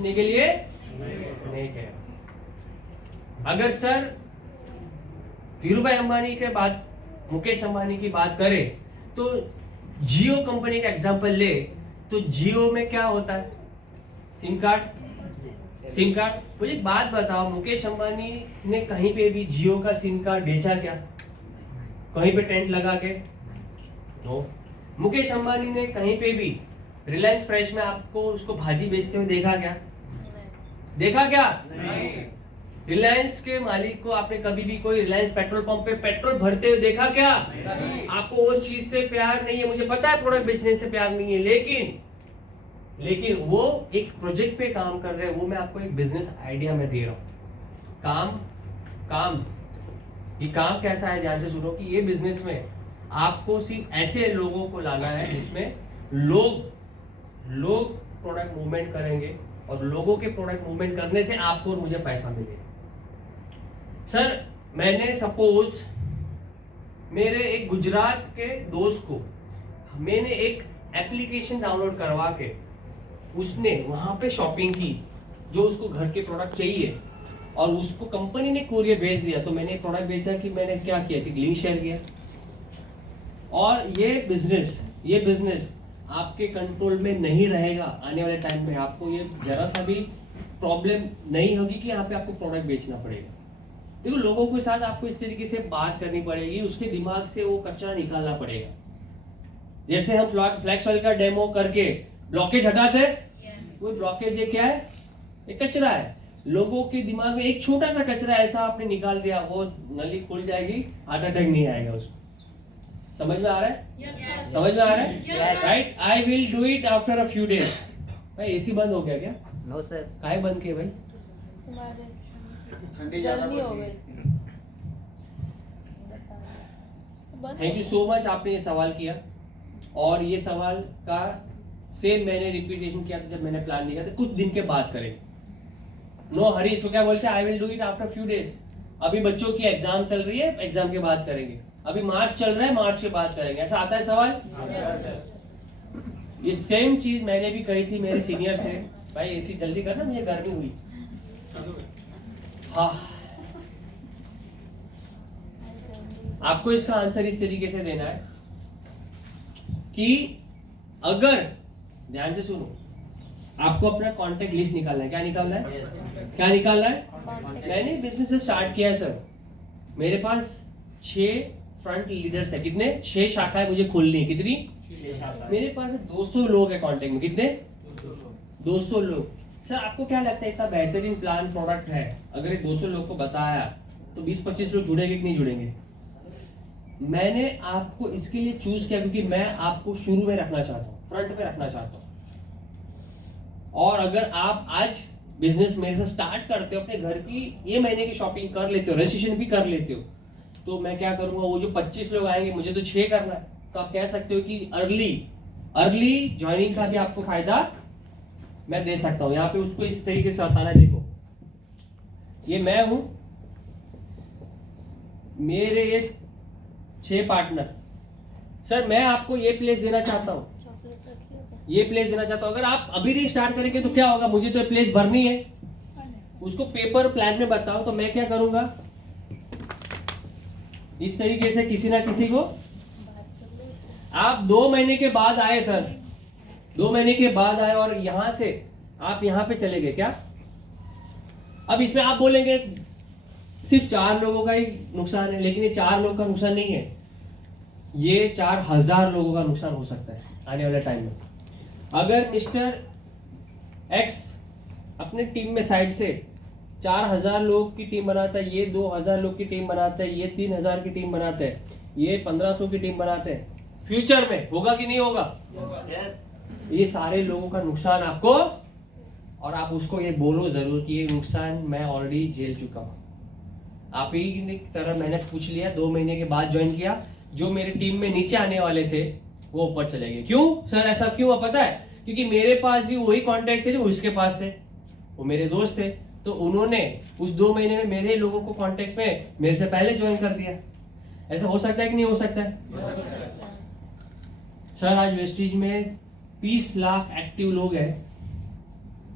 बेचने के लिए नहीं कह रहा। अगर सर धीरूभाई अंबानी के बाद मुकेश अंबानी की बात करें तो जियो कंपनी का एग्जांपल ले तो जियो में क्या होता है? SIM card. मुझे एक बात बताओ, मुकेश अंबानी ने कहीं पे भी जियो का सिम कार्ड बेचा क्या? कहीं पे टेंट लगा के? नो। मुकेश अंबानी ने कहीं पे भी रिलायंस फ्रेश में आपको उसको भाजी बेचते हुए देखा क्या? देखा क्या? नहीं। रिलायंस के मालिक को आपने कभी भी कोई रिलायंस पेट्रोल पंप पे पेट्रोल भरते हुए देखा क्या? नहीं। आपको उस चीज से प्यार नहीं है, मुझे पता है प्रोडक्ट बेचने से प्यार नहीं है, लेकिन वो एक प्रोजेक्ट पे काम कर रहे हैं। वो मैं आपको एक बिजनेस आइडिया में दे रहा हूँ। काम ये काम कैसा है, ध्यान से सुनो कि ये बिजनेस में आपको सिर्फ ऐसे लोगों को लाना है जिसमें लोग प्रोडक्ट मूवमेंट करेंगे और लोगों के प्रोडक्ट मूवमेंट करने से आपको और मुझे पैसा मिलेगा। सर मैंने सपोज मेरे एक गुजरात के दोस्त को मैंने एक एप्लीकेशन डाउनलोड करवा के उसने वहां पे शॉपिंग की जो उसको घर के प्रोडक्ट चाहिए और उसको कंपनी ने कोरियर भेज दिया। तो मैंने प्रोडक्ट भेजा कि मैंने क्या किया, ऐसी लिंक शेयर किया। और ये बिजनेस आपके कंट्रोल में नहीं रहेगा। आने वाले टाइम में आपको ये जरा सा भी प्रॉब्लम नहीं होगी कि यहाँ पे आपको प्रोडक्ट बेचना पड़ेगा। देखो लोगों के साथ आपको इस तरीके से बात करनी पड़ेगी, उसके दिमाग से वो कचरा निकालना पड़ेगा। जैसे हम फ्लैक्स ऑयल का डेमो करके ब्लॉकेज हटाते हैं, वो ब्लॉकेज ये क्या है? एक कचरा है। लोगों के दिमाग में एक छोटा सा कचरा ऐसा आपने निकाल दिया, वो नली खुल जाएगी, हार्ट अटैक नहीं आएगा उसको। समझ में आ रहा है? yes, समझ में आ रहा है? Right. I will do it after a few days. भाई एसी बंद हो गया क्या? No sir. काहे बंद किए भाई? ठंडी ज्यादा हो गई। थैंक यू सो मच, आपने ये सवाल किया और ये सवाल का सेम मैंने रिपीटेशन किया था जब मैंने प्लान लिया था। कुछ दिन के बाद करें। No hurry. इसको क्या बोलते हैं? I will do it after few days. अभी बच्चों की एग्जाम चल रही है, एग्जाम के बाद करेंगे। अभी मार्च चल रहा है, मार्च के बाद करेंगे। ऐसा आता है सवाल? ये सेम चीज मैंने भी कही थी मेरे सीनियर से, भाई एसी जल्दी करना, मुझे गर्मी हुई। हाँ, आपको इसका आंसर इस तरीके से देना है कि अगर ध्यान से सुनो, आपको अपना कांटेक्ट लिस्ट निकालना है। क्या निकालना है? क्या निकालना है? मैंने बिजनेस स्टार्ट किया है सर, मेरे पास 6 फ्रंट लीडर्स है। कितने? 6 शाखाएं मुझे खोलनी है। कितनी? मेरे पास 200 लोग है कांटेक्ट में। कितने? 200 लोग। सर आपको क्या लगता है इतना बेहतरीन प्लान प्रोडक्ट है, अगर 200 लोग को बताया तो 20-25 लोग जुड़ेंगे कि नहीं जुड़ेंगे? मैंने आपको इसके लिए चूज किया क्योंकि मैं आपको शुरू में रखना चाहता हूँ, फ्रंट पे रखना चाहता हूँ। और अगर आप आज बिजनेस मेरे से स्टार्ट करते हो, अपने घर की ये महीने की शॉपिंग कर लेते हो, रजिस्ट्रेशन भी कर लेते हो, तो मैं क्या करूंगा, वो जो 25 लोग आएंगे, मुझे तो 6 करना है, तो आप कह सकते हो कि अर्ली ज्वाइनिंग का भी आपको फायदा मैं दे सकता हूं। यहाँ पे उसको इस तरीके से बताना, देखो ये मैं हूं, मेरे ये 6 पार्टनर। सर मैं आपको ये प्लेस देना चाहता हूं, ये प्लेस देना चाहता हूं। अगर आप अभी नहीं स्टार्ट करेंगे तो क्या होगा, मुझे तो ये प्लेस भरनी है, उसको पेपर प्लान में बताओ। तो मैं क्या करूंगा, इस तरीके से किसी ना किसी को, आप 2 महीने के बाद आए सर, 2 महीने के बाद आए और यहां से आप यहां पे चले गए क्या? अब इसमें आप बोलेंगे सिर्फ 4 लोगों का ही नुकसान है, लेकिन ये 4 लोगों का नुकसान नहीं है, ये 4000 लोगों का नुकसान हो सकता है आने वाले टाइम में। अगर मिस्टर एक्स अपने टीम में साइड से 4000 लोग की टीम बनाता है, ये 2000 लोग की टीम बनाता है, ये 3000 की टीम बनाते हैं, ये 1500 की टीम बनाते हैं, फ्यूचर में होगा कि नहीं होगा? yes. ये सारे लोगों का नुकसान आपको, और आप उसको ये बोलो जरूर कि ये नुकसान मैं ऑलरेडी झेल चुका हूं। आप ही की तरह मैंने पूछ लिया, 2 महीने के बाद ज्वाइन किया, जो मेरे टीम में नीचे आने वाले थे वो ऊपर चले गए। क्यों सर, ऐसा क्यों? पता है, क्योंकि मेरे पास भी वही कॉन्टैक्ट थे जो उसके पास थे, वो मेरे दोस्त थे, तो उन्होंने उस 2 महीने में मेरे लोगों को कॉन्टैक्ट में मेरे से पहले ज्वाइन कर दिया। ऐसा हो सकता है कि नहीं हो सकता है? सर आज वेस्टीज में 30 लाख एक्टिव लोग हैं,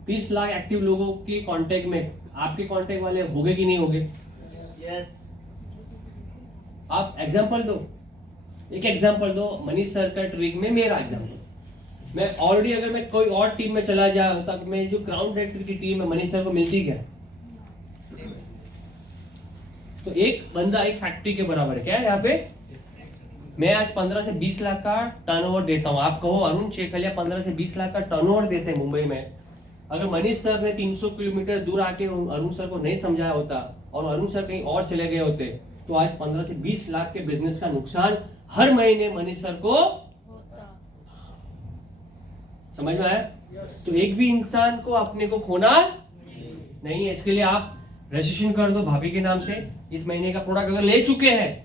30 लाख एक्टिव लोगों के कांटेक्ट में आपके कांटेक्ट वाले होंगे कि नहीं होंगे? यस। आप एग्जांपल दो, एक एग्जांपल दो मनीष सर का ट्रिक में मेरा एग्जांपल। मैं ऑलरेडी अगर मैं कोई और टीम में चला जाऊं तब मैं जो क्राउन डायरेक्टर की टीम है मनीष सर को मिलती क्या? तो एक बंदा एक फैक्ट्री के बराबर है। क्या है यहाँ पे? मैं आज 15 से 20 लाख का टर्नओवर देता हूँ। आप कहो अरुण शेखलिया 15 से 20 लाख का टर्नओवर देते हैं मुंबई में। अगर मनीष सर ने 300 किलोमीटर दूर आके अरुण सर को नहीं समझाया होता और अरुण सर कहीं और चले गए होते तो आज 15 से 20 लाख के बिजनेस का नुकसान हर महीने मनीष सर को होता। समझ में आया? तो एक भी इंसान को अपने को खोना नहीं है। इसके लिए आप रजिस्ट्रेशन कर दो भाभी के नाम से। इस महीने का प्रोडक्ट अगर ले चुके हैं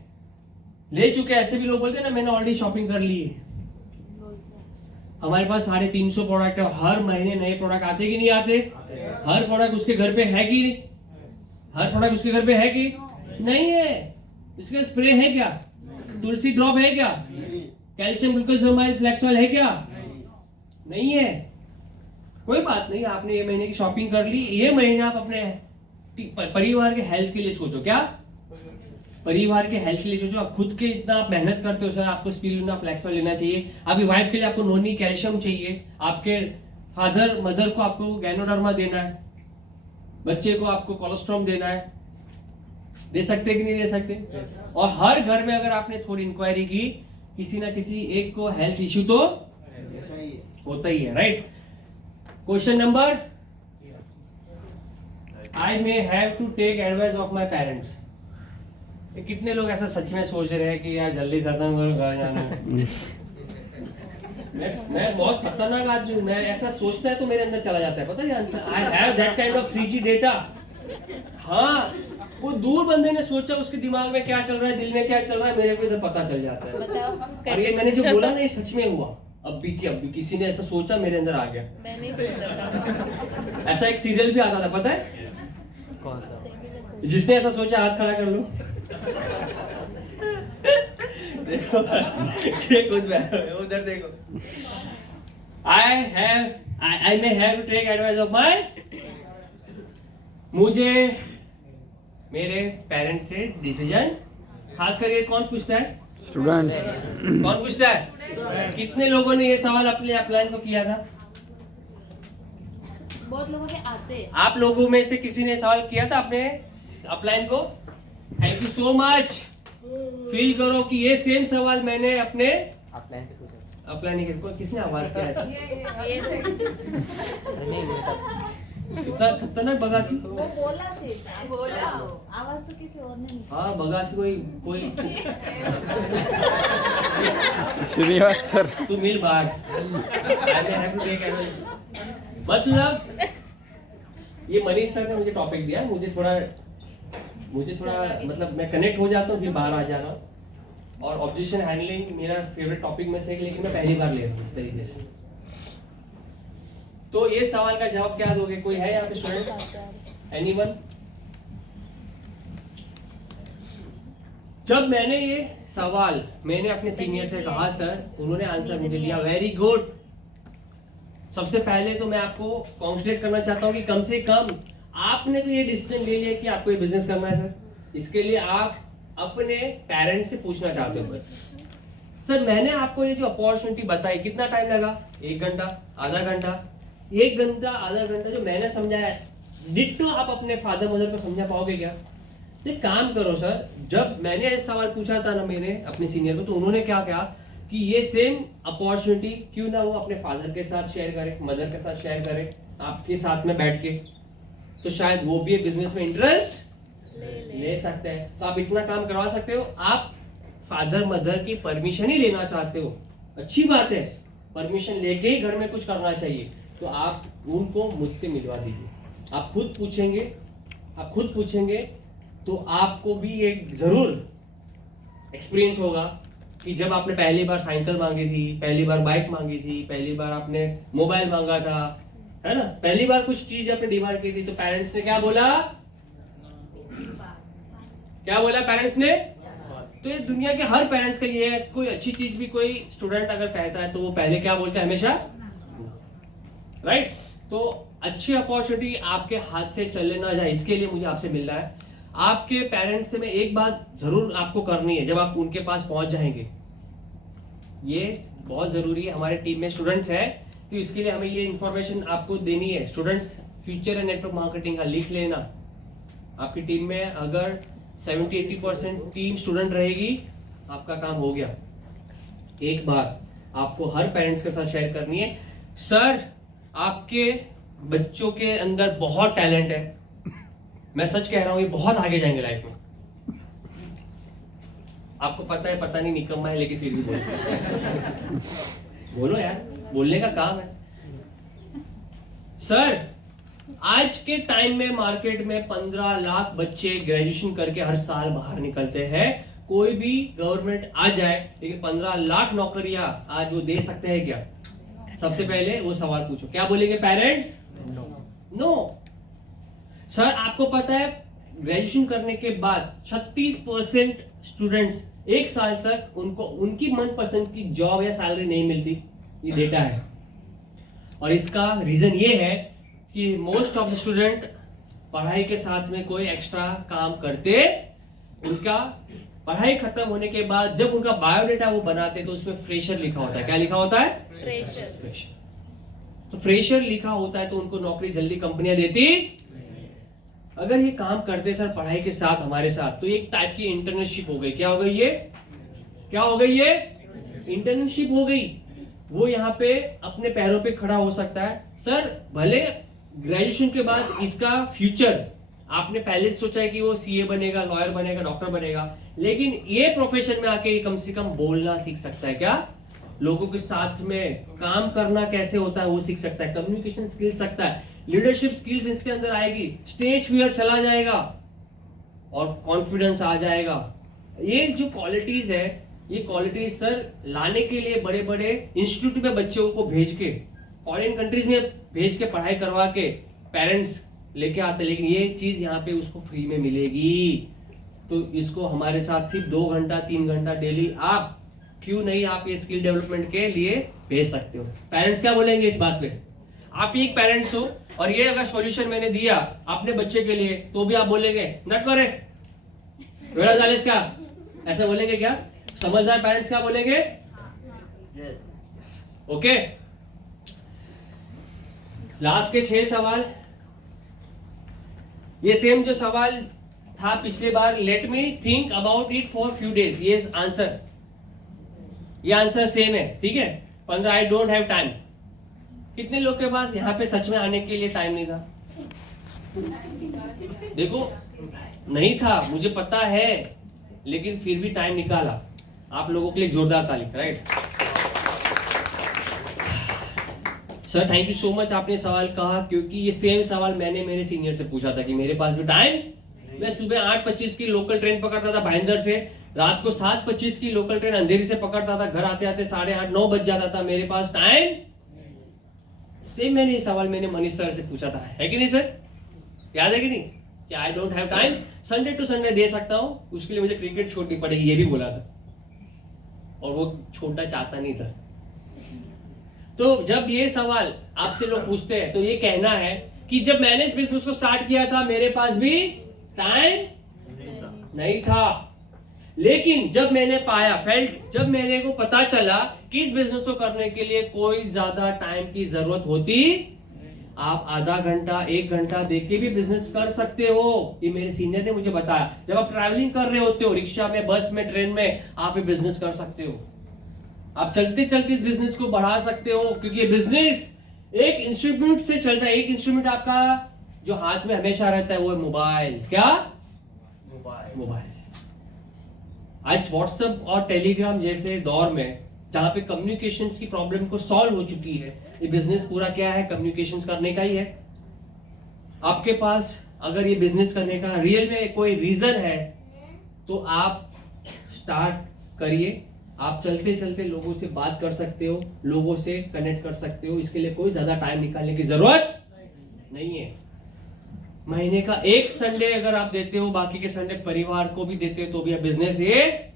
ऐसे भी लोग बोलते हैं ना मैंने ऑलरेडी शॉपिंग कर ली है। हमारे पास 350 प्रोडक्ट है, हर महीने नए प्रोडक्ट आते कि नहीं आते? हर प्रोडक्ट उसके घर पे है कि नहीं? हर प्रोडक्ट उसके घर पे है कि नहीं है? इसका स्प्रे है क्या? तुलसी ड्रॉप है क्या? कैल्शियम ग्लूकोसामाइड फ्लेक्स ऑयल है क्या? नहीं है। कोई बात नहीं, आपने ये महीने की शॉपिंग कर ली। ये महीने आप अपने परिवार के हेल्थ के लिए सोचो। क्या? परिवार के हेल्थ के लिए सोचो। आप खुद के इतना आप मेहनत करते हो सर, आपको स्पिरुलिना फ्लेक्स ऑयल लेना चाहिए। आपकी वाइफ के लिए आपको नोनी कैल्शियम चाहिए। आपके फादर मदर को आपको गैनोडर्मा देना है। बच्चे को आपको कोलेस्ट्रॉम देना है। दे सकते कि नहीं दे सकते? और हर घर में अगर आपने थोड़ी इंक्वायरी की किसी ना किसी एक को हेल्थ इश्यू तो होता ही है, right? Question number, I may have to take advice of my parents. कितने लोग ऐसा सच में सोच रहे हैं कि यार जल्दी खत्म करो, घर जाना है। मैं बहुत खतरनाक आदमी हूँ। मैं ऐसा सोचता है तो मेरे अंदर चला जाता है, पता है? I have that kind of 3G data. हाँ, वो दूर बंदे ने सोचा उसके दिमाग में क्या चल रहा है, दिल में क्या चल रहा है, मेरे को इधर पता चल जाता है। और ये मैंने जो बोला ना ये सच में हुआ। अब भी किसी ने ऐसा सोचा मेरे अंदर आ गया। मैंने सोचा था। ऐसा एक सीरियल भी आता था, पता है? कौन सा? जिसने ऐसा सोचा हाथ खड़ा कर लो। देखो उधर देखो। I may have to take advice of my. मुझे मेरे पेरेंट्स से डिसीजन, खास करके कौन पूछता है? स्टूडेंट। कौन पूछता है? कितने लोगों ने ये सवाल अपने अपलाइन को किया था? बहुत लोगों के आते हैं। आप लोगों में से किसी ने सवाल किया था अपने अपलाइन को? Thank you so much. Feel करो कि ये सेम सवाल मैंने अपने अपलाइन से पूछा। अपलाइन को किसने आवाज किया है? इतना खतरनाक बगासी। वो बोला आवाज तो किसी और ने। हाँ बगासी कोई श्रीनिवास सर। तू मिल बाग। मतलब ये मनीष सर ने मुझे टॉपिक दिया। मुझे थोड़ा मतलब मैं कनेक्ट हो जाता हूँ फिर बाहर आ जा रहा हूँ। और ऑब्जेक्शन हैंडलिंग मेरा फेवरेट टॉपिक में से, लेकिन मैं पहली बार ले रहा हूँ इस तरीके से। तो ये सवाल का जवाब क्या दोगे? कोई है यहाँ पे स्टूडेंट? एनीवन? जब मैंने ये सवाल मैंने अपने सीनियर से कहा सर, उन्होंने आंसर मुझे दिया वेरी गुड। सबसे पहले तो मैं आपको कॉन्ग्रेचुलेट करना चाहता हूँ कि कम से कम आपने तो ये डिसीजन ले लिया कि आपको ये बिजनेस करना है सर। इसके लिए आप अपने पेरेंट्स से पूछना चाहते हो बस। सर मैंने आपको ये जो अपॉर्चुनिटी बताई कितना टाइम लगा? 1 घंटा, आधा घंटा? 1 घंटा आधा घंटा जो मैंने समझाया डिट्टो आप अपने फादर मदर को समझा पाओगे क्या? एक काम करो सर, जब मैंने ये सवाल पूछा था ना मैंने अपने सीनियर को, तो उन्होंने क्या कहा कि ये सेम अपॉर्चुनिटी क्यों ना वो अपने फादर के साथ शेयर करे, मदर के साथ शेयर करे, आपके साथ में बैठ के, तो शायद वो भी बिजनेस में इंटरेस्ट ले सकते हैं। तो आप इतना काम करवा सकते हो। आप फादर मदर की परमिशन ही लेना चाहते हो, अच्छी बात है, परमिशन लेके ही घर में कुछ करना चाहिए, तो आप उनको मुझसे मिलवा दीजिए। आप खुद पूछेंगे तो आपको भी एक जरूर एक्सपीरियंस होगा कि जब आपने पहली बार साइकिल मांगी थी, पहली बार बाइक मांगी थी, पहली बार आपने मोबाइल मांगा था, है ना, पहली बार कुछ चीज आपने डिमांड की थी, तो पेरेंट्स ने क्या बोला? पेरेंट्स ने? तो ये दुनिया के हर पेरेंट्स का ये है, कोई अच्छी चीज भी कोई स्टूडेंट अगर कहता है तो वो पहले क्या बोलता है? हमेशा राइट। तो अच्छी अपॉर्चुनिटी आपके हाथ से चले ना जाए, इसके लिए मुझे आपसे मिलना है। आपके पेरेंट्स से मैं एक बात जरूर आपको करनी है जब आप उनके पास पहुंच जाएंगे, ये बहुत जरूरी है। हमारे टीम में स्टूडेंट्स हैं, तो इसके लिए हमें ये इंफॉर्मेशन आपको देनी है। Students, future and network marketing का लिख लेना। आपकी टीम में अगर 70-80% टीम स्टूडेंट रहेगी, आपका काम हो गया। एक बात आपको हर पेरेंट्स के साथ शेयर करनी है, सर आपके बच्चों के अंदर बहुत टैलेंट है, मैं सच कह रहा हूं, ये बहुत आगे जाएंगे लाइफ में। आपको पता है, पता नहीं निकम्मा है, लेकिन फिर भी बोलो बोलो यार, बोलने का काम है। सर आज के टाइम में मार्केट में 15 लाख बच्चे ग्रेजुएशन करके हर साल बाहर निकलते हैं। कोई भी गवर्नमेंट आ जाए, लेकिन 15 लाख नौकरियां आज वो दे सकते हैं क्या? सबसे पहले वो सवाल पूछो, क्या बोलेंगे पेरेंट्स? नो। सर आपको पता है ग्रेजुएशन करने के बाद 36% स्टूडेंट्स एक साल तक उनको उनकी मनपसंद की जॉब या सैलरी नहीं मिलती, ये डेटा है। और इसका रीजन ये है कि मोस्ट ऑफ द स्टूडेंट पढ़ाई के साथ में कोई एक्स्ट्रा काम करते, उनका पढ़ाई खत्म होने के बाद जब उनका बायोडेटा वो बनाते तो उसमें फ्रेशर लिखा होता है। क्या लिखा होता है? फ्रेशर। तो फ्रेशर लिखा होता है तो उनको नौकरी जल्दी कंपनियां देती। अगर ये काम करते सर पढ़ाई के साथ हमारे साथ, तो एक टाइप की इंटर्नशिप हो गई। क्या हो गई ये? क्या हो गई ये? इंटर्नशिप हो गई। वो यहाँ पे अपने पैरों पे खड़ा हो सकता है। सर भले ग्रेजुएशन के बाद इसका फ्यूचर आपने पहले सोचा है कि वो सीए बनेगा, लॉयर बनेगा, डॉक्टर बनेगा, लेकिन ये प्रोफेशन में आके कम से कम बोलना सीख सकता है। क्या? लोगों के साथ में काम करना कैसे होता है वो सीख सकता है, कम्युनिकेशन स्किल सकता है, लीडरशिप स्किल्स इसके अंदर आएगी, स्टेज फियर चला जाएगा और कॉन्फिडेंस आ जाएगा। ये जो क्वालिटीज है, ये क्वालिटीज सर लाने के लिए बड़े बड़े इंस्टीट्यूट में बच्चों को भेज के, फॉरेन कंट्रीज में भेज के पढ़ाई करवा के पेरेंट्स लेके आते, लेकिन ये चीज यहाँ पे उसको फ्री में मिलेगी। तो इसको हमारे साथ सिर्फ 2 घंटा 3 घंटा डेली आप क्यों नहीं आप ये स्किल डेवलपमेंट के लिए भेज सकते हो। पेरेंट्स क्या बोलेंगे इस बात पे? आप ही एक पेरेंट्स हो और ये अगर सॉल्यूशन मैंने दिया अपने बच्चे के लिए तो भी आप बोलेंगे नट करे बेड़ा जालिस का, ऐसा बोलेंगे क्या? समझदार पेरेंट्स क्या बोलेंगे? ओके। लास्ट के 6 सवाल, ये सेम जो सवाल था पिछले बार, let me think about it for few days. ये आंसर सेम है, ठीक है। 15 आई डोंट हैव टाइम। कितने लोग के पास यहाँ पे सच में आने के लिए टाइम नहीं था? देखो नहीं था, मुझे पता है, लेकिन फिर भी टाइम निकाला। आप लोगों के लिए जोरदार ताली, right. Sir thank you so much, आपने सवाल कहा, क्योंकि ये सेम सवाल मैंने मेरे सीनियर से पूछा था कि मेरे पास भी टाइम। मैं सुबह 8:25 की लोकल ट्रेन पकड़ता था भाईंदर से, रात को 7:25 की लोकल ट्रेन अंधेरी से पकड़ता था, घर आते आते 8:30-9 बज जाता था, मेरे पास टाइम। सेम मैंने ये सवाल मैंने मनीष सर से पूछा था, है कि नहीं सर? याद है कि नहीं? कि I don't have time, Sunday to Sunday दे सकता हूं, उसके लिए मुझे क्रिकेट छोड़नी पड़ेगी, ये भी बोला था, और वो छोड़ना चाहता नहीं था। तो जब ये सवाल आपसे लोग पूछते हैं तो ये कहना है कि जब मैंने इस बिजनेस को स्टार्ट किया था मेरे पास भी टाइम नहीं था, लेकिन जब मैंने पाया, फेल्ट, जब मेरे को पता चला कि इस बिजनेस को करने के लिए कोई ज्यादा टाइम की जरूरत होती, आप आधा घंटा 1 घंटा देके भी बिजनेस कर सकते हो। ये मेरे सीनियर ने मुझे बताया। जब आप ट्रैवलिंग कर रहे होते हो, रिक्शा में, बस में, ट्रेन में, आप ये बिजनेस कर सकते हो। आप चलते चलते इस बिजनेस को बढ़ा सकते हो, क्योंकि ये बिजनेस एक इंस्ट्रूमेंट से चलता है। एक इंस्ट्रूमेंट आपका जो हाथ में हमेशा रहता है वो है मोबाइल। क्या? मोबाइल। आज व्हाट्सएप और टेलीग्राम जैसे दौर में जहां पे कम्युनिकेशंस की प्रॉब्लम को सॉल्व हो चुकी है, ये बिजनेस पूरा क्या है? कम्युनिकेशंस करने का ही है। आपके पास अगर ये बिजनेस करने का रियल में कोई रीजन है तो आप स्टार्ट करिए। आप चलते चलते लोगों से बात कर सकते हो, लोगों से कनेक्ट कर सकते हो, इसके लिए कोई ज्यादा टाइम निकालने की जरूरत नहीं है। महीने का 1 संडे अगर आप देते हो, बाकी के संडे परिवार को भी देते हो, तो भी बिजनेस ये।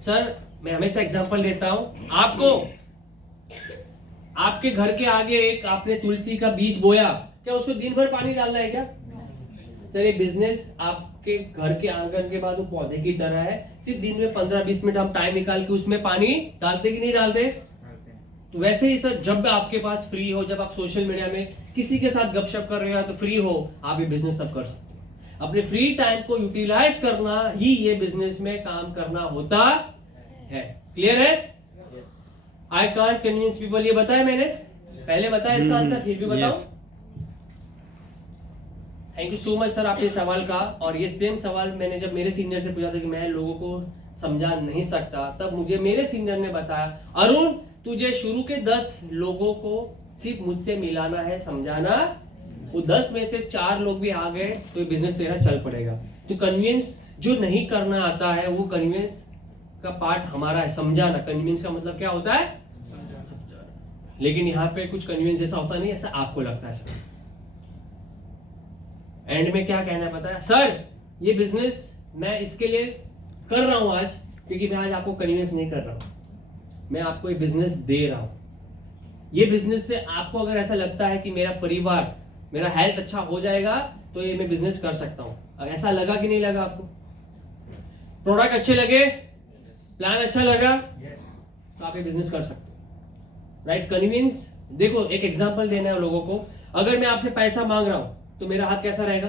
सर मैं हमेशा एग्जांपल देता हूं आपको, आपके घर के आगे एक आपने तुलसी का बीज बोया, क्या उसको दिन भर पानी डालना है क्या? सर ये बिजनेस आपके घर के आंगन के बाद वो पौधे की तरह है, सिर्फ दिन में 15-20 मिनट हम टाइम निकाल के उसमें पानी डालते कि नहीं डालते? तो वैसे ही सर जब आपके पास फ्री हो, जब आप सोशल मीडिया में किसी के साथ गपशप कर रहे हो तो फ्री हो, आप ये बिजनेस तब कर सकते हो। अपने फ्री टाइम को यूटिलाइज करना ही ये बिजनेस में काम करना होता है। क्लियर है? आई कांट कन्विंस पीपल, ये बताया मैंने पहले बताया इसका आंसर, फिर भी बताओ। Yes. Thank you so much sir आपने सवाल का। और ये सेम सवाल मैंने जब मेरे सीनियर से पूछा था कि मैं लोगों को समझा नहीं सकता, तब मुझे मेरे सीनियर ने बताया, अरुण तुझे शुरू के 10 लोगों को सिर्फ मुझसे मिलाना है, समझाना, वो 10 में से 4 लोग भी आ गए तो ये बिजनेस तेरा चल पड़ेगा। तो कन्विंस जो नहीं करना आता है वो कन्विंस का पार्ट हमारा है, समझाना। कन्विंस का मतलब क्या होता है? लेकिन यहाँ पे कुछ कन्विंस ऐसा होता नहीं, ऐसा आपको लगता है सर। एंड में क्या कहना है पता है सर, ये बिजनेस मैं इसके लिए कर रहा हूं आज, क्योंकि मैं आज आपको कन्विंस नहीं कर रहा हूं, मैं आपको ये बिजनेस दे रहा हूं। ये बिजनेस से आपको अगर ऐसा लगता है कि मेरा परिवार, मेरा हेल्थ अच्छा हो जाएगा तो ये मैं बिजनेस कर सकता हूं। अगर ऐसा लगा कि नहीं लगा आपको, प्रोडक्ट अच्छे लगे, प्लान अच्छा लगा, तो आप ये बिजनेस कर सकते हो। राइट? कन्विंस, देखो एक एग्जांपल देना है लोगों को। अगर मैं आपसे पैसा मांग रहा हूं तो मेरा हाथ कैसा रहेगा?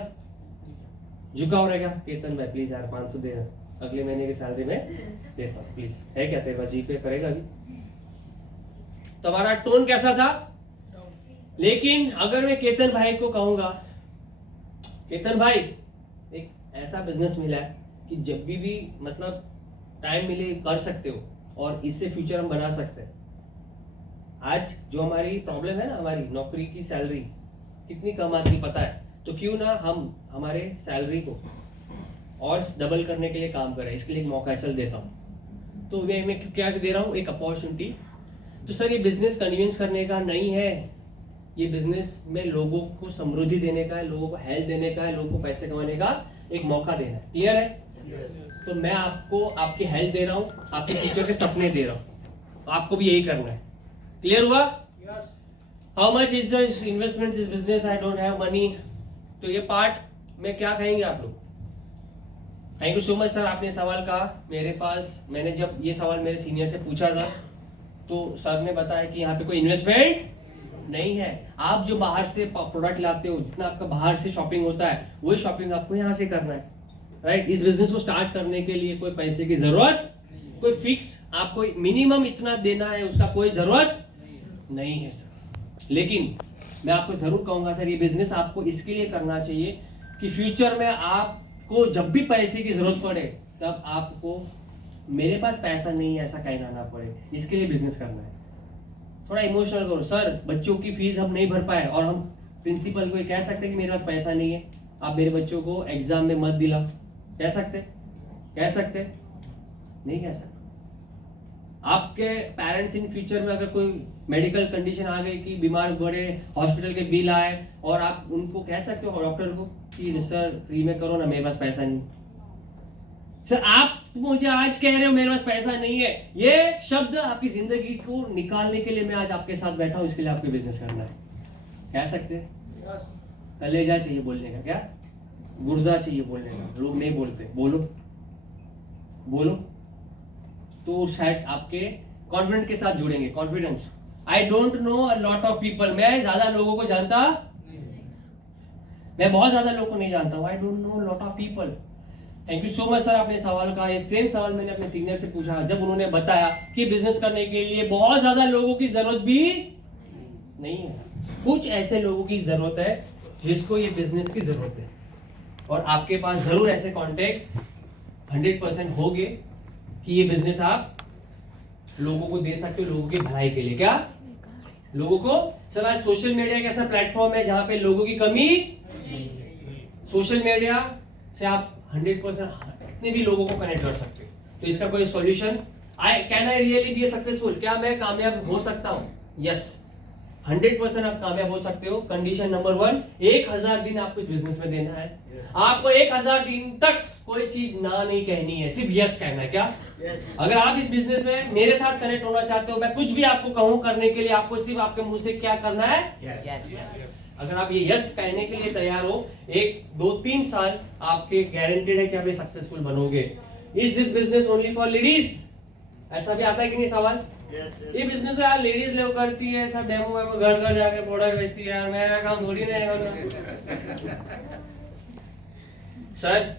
झुका हो रहेगा। केतन भाई प्लीज यार 500 दे रहा, अगले महीने की सैलरी में देता हूं प्लीज, है क्या तेरे पास जीपे करेगा अभी? तुम्हारा टोन कैसा था? लेकिन अगर मैं केतन भाई को कहूंगा, केतन भाई एक ऐसा बिजनेस मिला है कि जब भी मतलब टाइम मिले कर सकते हो और इससे फ्यूचर हम बना सकते हैं। आज जो हमारी प्रॉब्लम है ना, हमारी नौकरी की सैलरी कितनी कम आती पता है, तो क्यों ना हम हमारे सैलरी को और डबल करने के लिए काम करें, इसके लिए एक मौका चल देता हूँ। तो मैं क्या दे रहा हूँ? एक अपॉर्चुनिटी। तो सर ये बिजनेस कन्विंस करने का नहीं है, ये बिजनेस में लोगों को समृद्धि देने का है, लोगों को हेल्थ देने का है, लोगों को पैसे कमाने का एक मौका देना है। क्लियर है? तो मैं आपको आपकी हेल्थ दे रहा हूँ, आपके फ्यूचर के सपने दे रहा हूँ, आपको भी यही करना है। क्लियर हुआ? How much is the investment this business? I don't have money. तो ये पार्ट में क्या कहेंगे आप लोग? Thank you so much sir आपने सवाल कहा। मेरे पास, मैंने जब ये सवाल मेरे सीनियर से पूछा था तो सर ने बताया कि यहाँ पे कोई इन्वेस्टमेंट नहीं है। आप जो बाहर से प्रोडक्ट लाते हो, जितना आपका बाहर से शॉपिंग होता है, वही शॉपिंग आपको यहाँ से करना है। राइट? इस बिजनेस को स्टार्ट करने के लिए कोई पैसे की जरूरत, कोई फिक्स आपको मिनिमम इतना देना है, उसका कोई जरूरत नहीं है सर। लेकिन मैं आपको जरूर कहूंगा सर, ये बिजनेस आपको इसके लिए करना चाहिए कि फ्यूचर में आपको जब भी पैसे की जरूरत पड़े तब आपको मेरे पास पैसा नहीं है ऐसा कहना ना पड़े, इसके लिए बिजनेस करना है। थोड़ा इमोशनल करो सर, बच्चों की फीस हम नहीं भर पाए और हम प्रिंसिपल को कह सकते कि मेरे पास पैसा नहीं है, आप मेरे बच्चों को एग्जाम में मत दिलाओ, कह सकते? कह सकते? नहीं कह सकते। आपके पेरेंट्स इन फ्यूचर में अगर कोई मेडिकल कंडीशन आ गई कि बीमार पड़े, हॉस्पिटल के बिल आए, और आप उनको कह सकते हो डॉक्टर को कि सर फ्री में करो ना, मेरे पास पैसा नहीं। सर आप मुझे आज कह रहे हो मेरे पास पैसा नहीं है, ये शब्द आपकी जिंदगी को निकालने के लिए मैं आज आपके साथ बैठा हूं, इसके लिए आपको बिजनेस करना है। कह सकते? कलेजा चाहिए बोलने का, क्या गुर्दा चाहिए बोलने का, लोग नहीं बोलते, बोलो बोलो तो शायद आपके कॉन्फिडेंस के साथ जुड़ेंगे। Confidence, I don't know a lot of people, मैं ज्यादा लोगों को जानता, मैं बहुत ज्यादा लोगों को नहीं जानता हूं, I don't know lot of people. Thank you so much sir आपने सवाल कहा। ये सेम सवाल मैंने अपने सीनियर से पूछा जब उन्होंने बताया कि बिजनेस करने के लिए बहुत ज्यादा लोगों की जरूरत भी नहीं है, कुछ ऐसे लोगों की जरूरत है जिसको ये बिजनेस की जरूरत है, और आपके पास जरूर ऐसे कॉन्टेक्ट 100% होंगे कि ये बिजनेस आप लोगों को दे सकते हो, लोगों की भलाई के लिए। क्या लोगों को? सर आज सोशल मीडिया एक ऐसा प्लेटफॉर्म है जहां पे लोगों की कमी, सोशल मीडिया से आप 100% कितने भी लोगों को कनेक्ट कर सकते हो। तो इसका कोई solution, can I really be successful? क्या मैं कामयाब हो सकता हूं? यस, 100% आप कामयाब हो सकते हो। कंडीशन नंबर 1, 1000 दिन आपको इस बिजनेस में देना है। आपको 1000 दिन तक कोई चीज ना नहीं कहनी है, सिर्फ यस कहना है। क्या? अगर आप इस बिजनेस में मेरे साथ कनेक्ट होना चाहते हो, मैं कुछ भी आपको कहूं करने के लिए, आपको सिर्फ आपके मुंह से क्या करना है? Yes. अगर आप ये यस कहने के लिए तैयार हो, 1, 2, 3 साल आपके गारंटेड है कि आप ये सक्सेसफुल बनोगे। Is this business only for ladies? ऐसा भी आता है कि नहीं सवाल? ये बिजनेस यार लेडीज लोग करती है, सब डेमो वेमो घर घर जाके प्रोडक्ट बेचती है, यार मेरा काम थोड़ी नहीं है। सर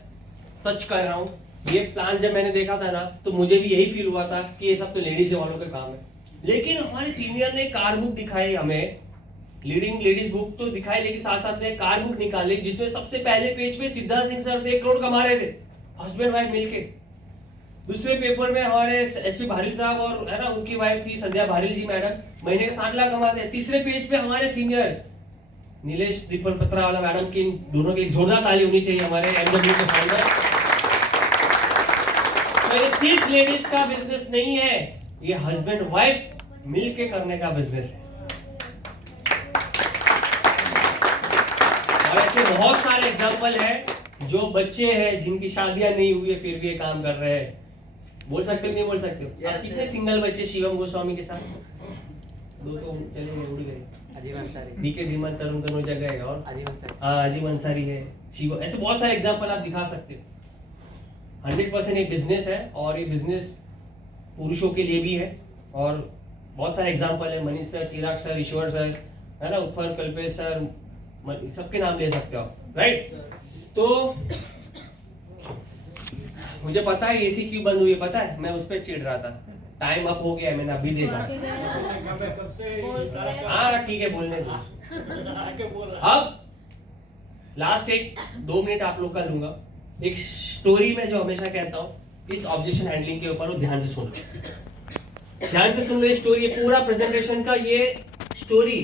सच कह रहा हूँ, ये प्लान जब मैंने देखा था ना, तो मुझे भी यही फील हुआ था कि ये सब तो लेडीज वालों का काम है। लेकिन हमारे सीनियर ने कार बुक दिखाई हमें, लीडिंग लेडीज बुक तो दिखाई, लेकिन साथ साथ में कार बुक निकाली जिसमें सबसे पहले पेज पे सिद्धार्थ सिंह सर 1 करोड़ कमा रहे थे, हस्बैंड वाइफ मिलके। दूसरे पेपर में हमारे एसपी भारिल साहब और है ना उनकी वाइफ थी संध्या भारिल जी मैडम, महीने के 60 लाख कमाते हैं। तीसरे पेज पे हमारे सीनियर नीलेश दीपक पत्रा वाला मैडम की, इन दोनों के लिए जोरदार ताली होनी चाहिए हमारे एमडब्ल्यू के फाउंडर। तो ये सिर्फ लेडीज का बिजनेस नहीं है, ये हस्बैंड वाइफ मिलके करने का बिजनेस है। और ऐसे बहुत सारे एग्जांपल हैं जो बच्चे हैं जिनकी शादियां नहीं हुई है फिर भी ये काम कर रहे हैं। बोल सकते हो नहीं बोल सकते हो? आप कितने सिंगल बच्चे शिवम गोस्वामी के साथ? 2 तो चले गए, उड़ गए। अजीब अंसारी। डीके धीमान, तरुण कनौजा गए और अजीब अंसारी। हाँ अजीम अंसारी है, शिवम, ऐसे बहुत सारे एग्जांपल आप दिखा सकते हो। 100% ये बिजनेस है और ये बिजनेस पुरुषों के लिए भी है। और बहुत सारे एग्जांपल है, मनीष सर, चिराग सर, ईश्वर सर, है ना, उफर, कल्पेश सर, सबके नाम ले सकते हो आप, राइट? तो मुझे पता है एसी क्यों बंद हुई है, पता है? मैं उस पर चिढ़ रहा था। टाइम अप हो गया है, मैंने अभी देखा। हाँ ठीक है, बोलने दो। अब लास्ट 1-2 मिनट आप लोग का लूंगा। एक स्टोरी में जो हमेशा कहता हूँ, इस ऑब्जेक्शन हैंडलिंग के ऊपर, वो ध्यान से सुन लो, ध्यान से सुन लो। ये स्टोरी, पूरा प्रेजेंटेशन का ये स्टोरी